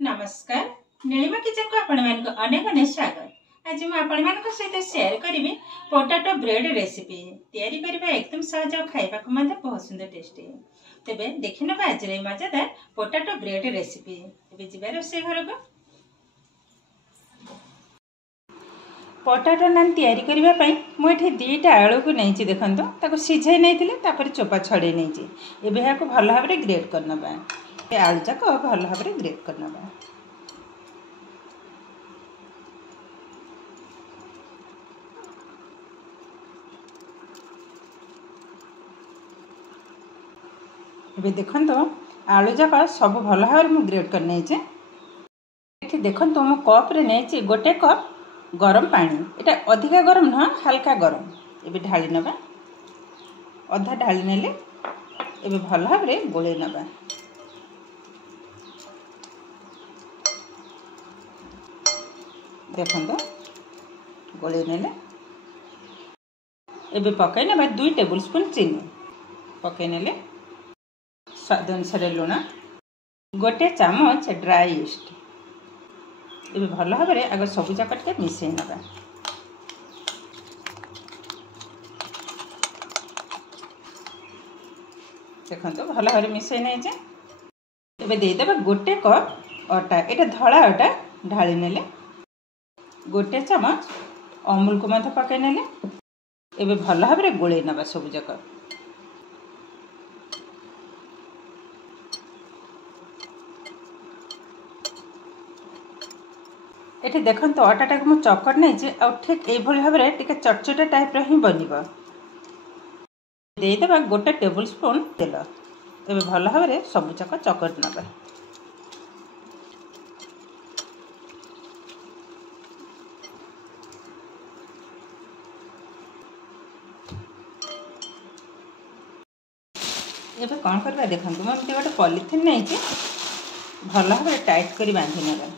नमस्कार नीलिमा किचन को आपण मान को अनेक अनेक स्वागत। आज मैं आपण मान को सहित शेयर करी पोटाटो ब्रेड रेसिपी तैयारी करबा एकदम सहज और खाइबा को मते बहुत सुंदर टेस्टी। तेबे देखि नबा आज रे मजेदार पोटाटो ब्रेड रेसिपी। तेबे जिबा रोसे घर को पोटाटो नान तैयारी करबा पई मु एठी दीटा आलू को नैची देखंतो ताको सिझाई नैतिले तापर चोपा छडे नैची। एबे हाको भल भाबरे ग्रेट करनबा आलू जाक भल भाबरे ग्रेट करनबा। ये देखो आलू जाक सब भल भाव में ग्रेट कर नहीं। देखो मो कप रे नहीं गोटे कप गरम पानी एटा अधिका गरम ना हल्का गरम ये ढाली नबा अधा ढाली नेले ये भल भाव में गोले नबा। देखो गोले नेले ये पकई नबा 2 टेबल स्पून चीनी पकई नेले स्वाद अनुसार लुण गोटे चामच ड्राई ईस्ट ये भल भाव में आग सबू जाक टे मिसई नबा। देखो भल भाव मिसई नहीं देदेबा गोटे कप अटा ये धला अटा ढाली नेले गोटे चामच अमूल को मत पकई नेले ये भल भाव में गोले नबा सबू जाक। ये देखो अटाटा को मुझे चकट नहीं ठीक ये भाव में टे चटचटा टाइप रि बनब। देदेबा गोटे टेबल स्पून तेल ये भल भाव में सबू जाक चकट नबा। ये कौन करवा देखो मुझे गोटे पॉलिथिन नहीं भल भाव में टाइट कर बांधि नेबा।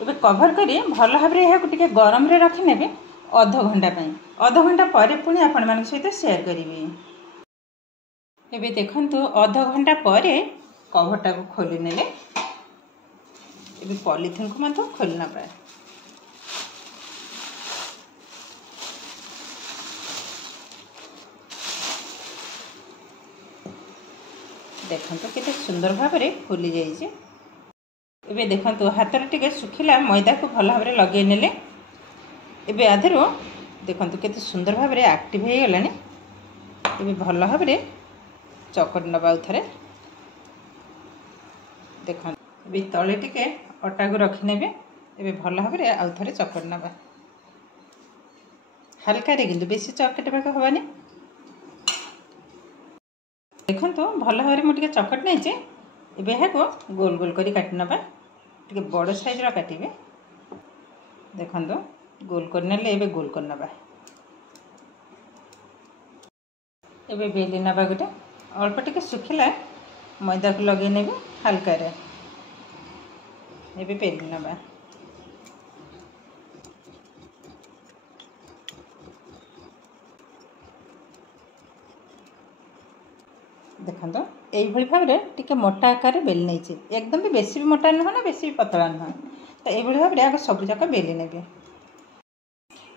ଏବେ कवर करी भल भाव में यहाँ टे गरम रे रखी ने अध घंटा पर पुणी आपण मान सहित शेयर करी। एबे देखंतु अध घंटा पर कवरटा को खोली नेले एबे पॉलिथिन को मत खोलना पाए। देखंतु केते सुंदर भाव में फुली जाइए। एबे देखंतु हाथ रे टिके सुखिला मैदा को भल भाव में लगे नेले एबे आधरो देखंतु केते सुंदर भाव में एक्टिव हो गलानी। एबे भल भाव में चकट नबा उथरे देखंतु एबे तळे टिके अटा को रखि नेबे एबे भल भाव में आउ थरे चकट नबा हल्का रे किंतु बेसी चकट बाक होबानी। देखंतु भल भाव में मु टिके चकट नैचे एबे हाको गोल गोल करी काटि नबा टिके बड़ साइज रा काटिबे। देखंतु गोल कर नेले एबे गोल कर नबा एबे बेली नबा गोटे अल्प टिके सुखिला मैदा को लगे नेबे हल्का रे एबे बेली नबा। देखो यही भाव में टिके मोटा आकार बेली नहीं एकदम भी बेसी भी मोटा नुह ना बेसी भी पतला नुह तो यही भाव में आगे सब जाक बेली ने।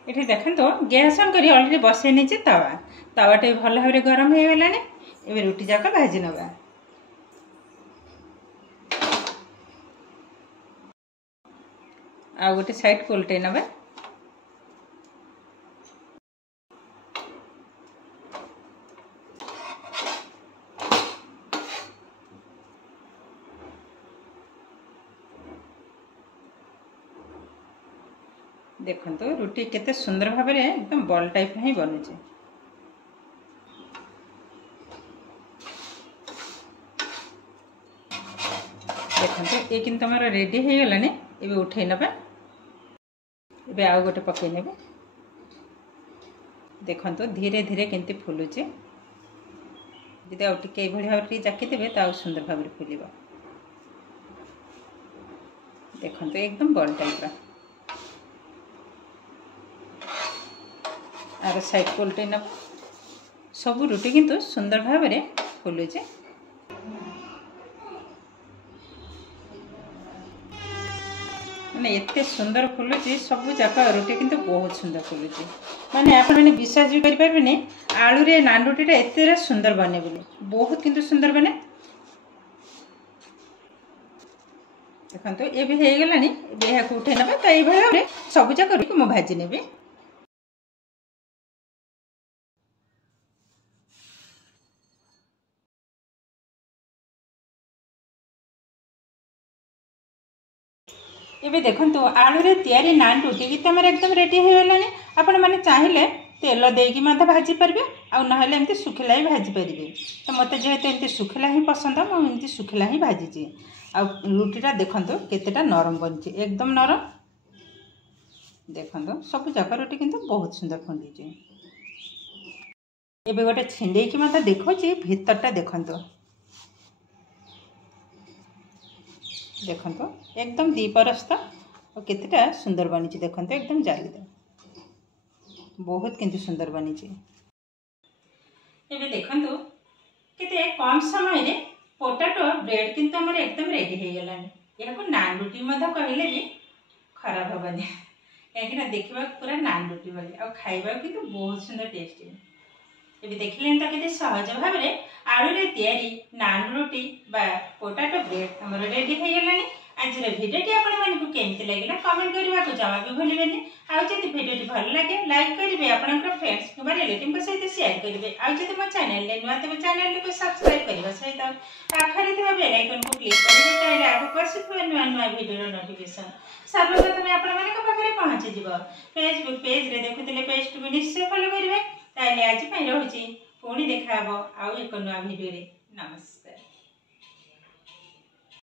ये देखो गैस ऑन करी ऑलरेडी बसई नहीं तावाटे भल भाव में गरम हो गलानी एबे रुटी जाक भाजी नबा। आ गोटे साइड को उल्टे नबा। देखो रुटी केते सुंदर भाव में एकदम बॉल टाइप ही बनुचे। देखो ये किंतु हमारा रेडी हो गलानी एबे उठे नबा एबे आउ गोटे पकई नेबे। देखो धीरे धीरे केंती फुलुचे जदि आउ टिके एभଳି भाव जाकी देबे तो आउ सुंदर भाव में फुलिबा। देखो एकदम बॉल टाइप रा आर साइड पलटे नब सब रुटी किंतु सुंदर भाव में फुलुचे। माने एते सुंदर फुलुची सब जाक रुटी किंतु बहुत सुंदर फुलुची। माने आप मैंने विश्वास भी करें आलू रे नान रुटीटा एते सुंदर बने बोली बहुत किंतु सुंदर बने। देखो ये भी हो गलानी यहाँ को उठे ना तो ये सब जाक रुटी मु भाजी नेबी। ये देखो आलू रे तैयारी नान रुटी भी तुम एकदम रेडी हो गलानी। आपण मैंने चाहिए तेल देकी भाजी पारे आउ ना एमती सुखिला ही भाजी पारे। तो मत जेहेतु एमती सुखिला ही पसंद मुझे सुखिला ही भाजी। आ रुटीटा देखो केतेटा नरम बनी एकदम नरम। देखो सब जाक रुटी किंतु बहुत सुंदर फुंडी। एबे गोटे छिंडे की मत देखो भीतरटा देखो देखो एकदम दीपरस्त और केतेटा सुंदर बनी। देखो एकदम जालीदार बहुत किंतु सुंदर बनी। एबे देखो केते कम समय रे पोटाटो ब्रेड किंतु हमर एकदम रेडी हो गलानी। यहाँ नान रुटी कहले भी खराब हेनी कहीं देखा पूरा नान रुटी भाई आ खाइबा किंतु बहुत सुंदर टेस्टी। ये देखिले तो केते सहज भाव में आलू रे तैयारी नान रुटी बा पोटाटो ब्रेड हमर रेडी हो गलानी। आज भिडियोटी आपको केमती लगे कमेंट करने को जमा भी भूलें। आदि भिडियोटी भल लगे लाइक करेंगे आपण फ्रेंड्स कि रिलेटिव सहित शेयर करेंगे। आदि मो चैनल नुआ तेज चैनल को सब्सक्राइब करने सहित पाखे बेल आइकन को क्लिक करेंगे चाहिए आगे आसुवा नुआ नुआ भिडियो नोटिफिकेशन सर्वप्रथम आपंख पहुँचीज। फेसबुक पेज रे देखुले पेज को निश्चय फॉलो करेंगे। आज रोचे पुणी देखा आउ एक नुआ भिडियो। नमस्कार।